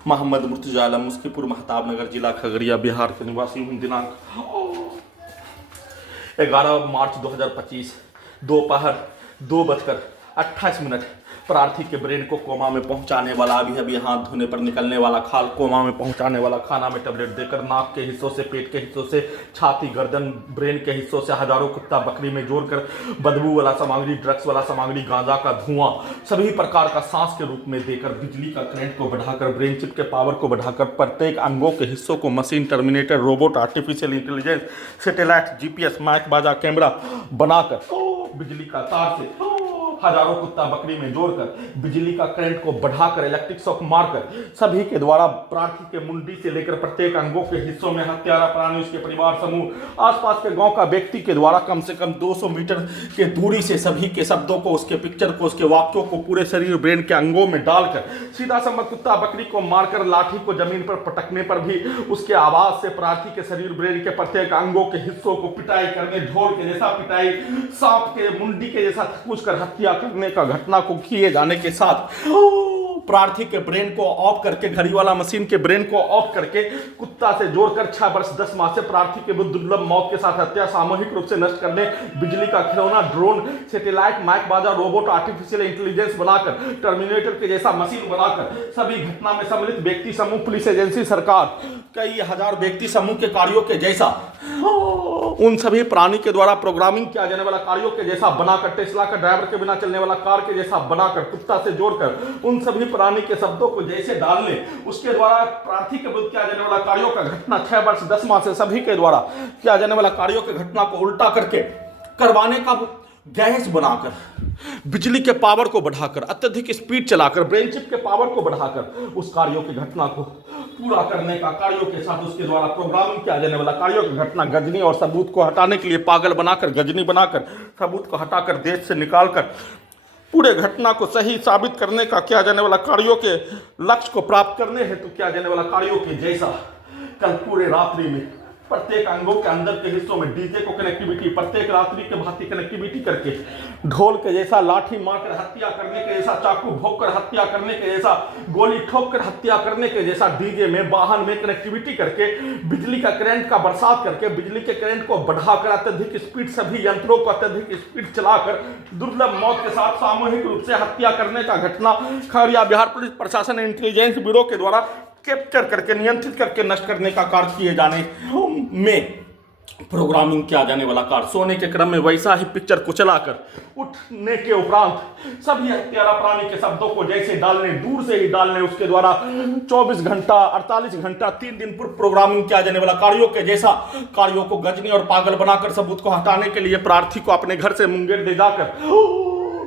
मोहम्मद मुर्तजा आलम मुस्कीपुर महताब नगर जिला खगड़िया बिहार के निवासी हूँ। दिनांक 11 मार्च 2025 दोपहर 2:28 प्रार्थी के ब्रेन को कोमा में पहुंचाने वाला अभी हाथ धोने पर निकलने वाला खाल, कोमा में पहुंचाने वाला खाना में टैबलेट देकर नाक के हिस्सों से, पेट के हिस्सों से, छाती, गर्दन, ब्रेन के हिस्सों से हजारों कुत्ता बकरी में जोड़कर बदबू वाला सामग्री, ड्रग्स वाला सामग्री, गांजा का धुआं, सभी प्रकार का सांस के रूप में देकर बिजली का करंट को बढ़ाकर, ब्रेन चिप के पावर को बढ़ाकर, प्रत्येक अंगों के हिस्सों को machine, terminator, robot, artificial intelligence, satellite, GPS, mic, बाजा, कैमरा बनाकर बिजली का तार से हजारों कुत्ता बकरी में जोड़कर बिजली का करंट को बढ़ाकर, इलेक्ट्रिक शॉक मारकर सभी के द्वारा प्रार्थी के मुंडी से लेकर प्रत्येक अंगों के हिस्सों में हत्यारा प्राणी, उसके परिवार समूह, आसपास के गांव का व्यक्ति के द्वारा कम से कम 200 मीटर के दूरी से सभी के शब्दों को, उसके पिक्चर को, उसके वाक्यों को पूरे शरीर, ब्रेन के अंगों में डालकर सीधा संबंध कुत्ता बकरी को मारकर, लाठी को जमीन पर पटकने पर भी उसके आवाज से प्रार्थी के शरीर, ब्रेन के प्रत्येक अंगों के हिस्सों को पिटाई करने, ढोल के जैसा पिटाई, सांप के मुंडी के जैसा थकूच कर हत्या करने का घटना को किए जाने के साथ प्रार्थी के ब्रेन को ऑफ करके, घड़ी वाला मशीन के ब्रेन को ऑफ करके कुत्ता से जोड़कर 6 वर्ष 10 माह से प्रार्थी के दुर्लभ मौत के साथ हत्या, सामूहिक रूप से नष्ट करने, बिजली का खिलौना, ड्रोन, सैटेलाइट, माइक, बाजा, रोबोट, आर्टिफिशियल इंटेलिजेंस बनाकर, टर्मिनेटर के जैसा मशीन बनाकर सभी घटना में सम्मिलित व्यक्ति समूह, पुलिस एजेंसी, सरकार, कई हजार व्यक्ति समूह के कार्यों के जैसा उन सभी प्राणी के द्वारा प्रोग्रामिंग किया जाने वाला कार्यों के जैसा बनाकर, टेस्ला का ड्राइवर के बिना चलने वाला कार के जैसा बनाकर, कुत्ता से जोड़कर उन सभी प्राणी के शब्दों को जैसे डालने, उसके द्वारा प्रार्थी के विरुद्ध किया जाने वाला कार्यों का घटना 6 वर्ष 10 माह से सभी के द्वारा किया जाने वाला कार्यों के घटना को उल्टा करके करवाने का गैस बनाकर, बिजली के पावर को बढ़ाकर, अत्यधिक स्पीड चलाकर, ब्रेन चिप के पावर को बढ़ाकर उस कार्यों की घटना को पूरा करने का, कार्यों के साथ उसके द्वारा प्रोग्रामिंग किया जाने वाला कार्यों की घटना गजनी और सबूत को हटाने के लिए पागल बनाकर, गजनी बनाकर, सबूत को हटाकर, देश से निकालकर, पूरे घटना को सही साबित करने का किया जाने वाला कार्यों के लक्ष्य को प्राप्त करने हेतु किया जाने वाला कार्यों के जैसा कल पूरे रात्रि में प्रत्येक अंगों के अंदर के हिस्सों में डीजे को कनेक्टिविटी, प्रत्येक रात्रि के भांति कनेक्टिविटी करके, ढोल के जैसा लाठी मारकर हत्या करने के जैसा, चाकू भोंक कर हत्या करने के जैसा, गोली ठोक कर हत्या करने के जैसा, डीजे में, वाहन में कनेक्टिविटी करके, बिजली का करंट का बरसात करके, बिजली के करंट को बढ़ाकर, अत्यधिक स्पीड, सभी यंत्रों को अत्यधिक स्पीड चलाकर दुर्लभ मौत के साथ सामूहिक रूप से हत्या करने का घटना खगड़िया बिहार पुलिस प्रशासन इंटेलिजेंस ब्यूरो के द्वारा कैप्चर करके, नियंत्रित करके नष्ट करने का कार्य किए जाने में प्रोग्रामिंग किया जाने वाला कार्य, सोने के क्रम में वैसा ही पिक्चर को चलाकर उठने के उपरांत सभी हत्यारा प्राणी के शब्दों को जैसे डालने, दूर से ही डालने, उसके द्वारा 24 घंटा 48 घंटा 3 दिन पूर्व प्रोग्रामिंग किया जाने वाला कार्यों के जैसा कार्यों को गजनी और पागल बनाकर सबूत को हटाने के लिए प्रार्थी को अपने घर से मुंगेर ले जाकर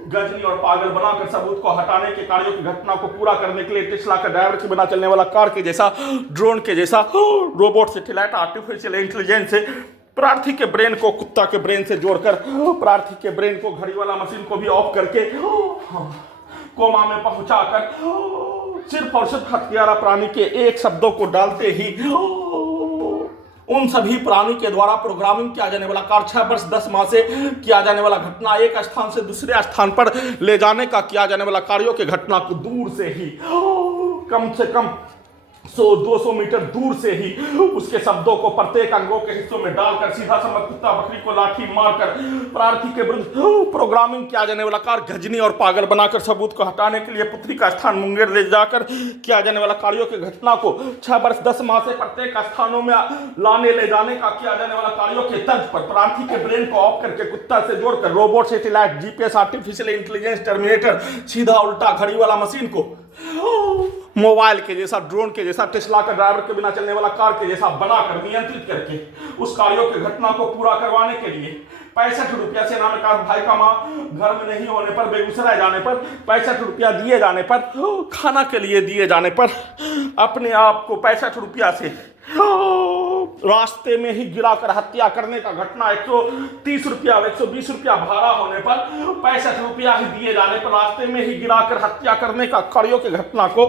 गजनी और पागल बनाकर सबूत को हटाने के कार्यों की घटना को पूरा करने के लिए टेस्ला का ड्राइवर के बिना चलने वाला कार के जैसा, ड्रोन के जैसा, रोबोट, सैटेलाइट, आर्टिफिशियल इंटेलिजेंस से प्रार्थी के ब्रेन को कुत्ता के ब्रेन से जोड़कर, प्रार्थी के ब्रेन को घड़ी वाला मशीन को भी ऑफ करके कोमा में पहुंचाकर सिर्फ और सिर्फ हत्यारा प्राणी के एक शब्दों को डालते ही उन सभी प्राणी के द्वारा प्रोग्रामिंग किया जाने वाला कार्य 6 वर्ष 10 माह से किया जाने वाला घटना, एक स्थान से दूसरे स्थान पर ले जाने का किया जाने वाला कार्यों के घटना को दूर से ही, कम से कम 100-200 मीटर दूर से ही उसके शब्दों को प्रत्येक अंगों के हिस्सों में डालकर सीधा समझ कुत्ता बकरी को लाठी मारकर प्रार्थी के विरुद्ध प्रोग्रामिंग किया जाने वाला कार्य गजनी और पागल बनाकर सबूत को हटाने के लिए पुत्री का स्थान मुंगेर ले जाकर किया जाने वाला कार्यों की घटना को 6 वर्ष 10 माह से प्रत्येक स्थानों में लाने ले जाने का किया जाने वाला कार्यों के तर्ज पर प्रार्थी के ब्रेन को ऑफ करके कुत्ता से जोड़कर robot, satellite, GPS, artificial intelligence, terminator, सीधा उल्टा घड़ी वाला मशीन को मोबाइल के जैसा, ड्रोन के जैसा, टेस्ला का ड्राइवर के बिना चलने वाला कार के जैसा बनाकर, नियंत्रित करके उस कार्यों की घटना को पूरा करवाने के लिए 65 रुपया सेना में कार भाई का माँ घर में नहीं होने पर, बेगूसराय जाने पर 65 रुपया दिए जाने पर, खाना के लिए दिए जाने पर अपने आप को 65 रुपया से रास्ते में ही गिराकर हत्या करने का घटना, 130 रुपया 120 रुपया भाड़ा होने पर 65 रुपया ही दिए जाने पर रास्ते में ही गिराकर हत्या करने का कार्यों की घटना को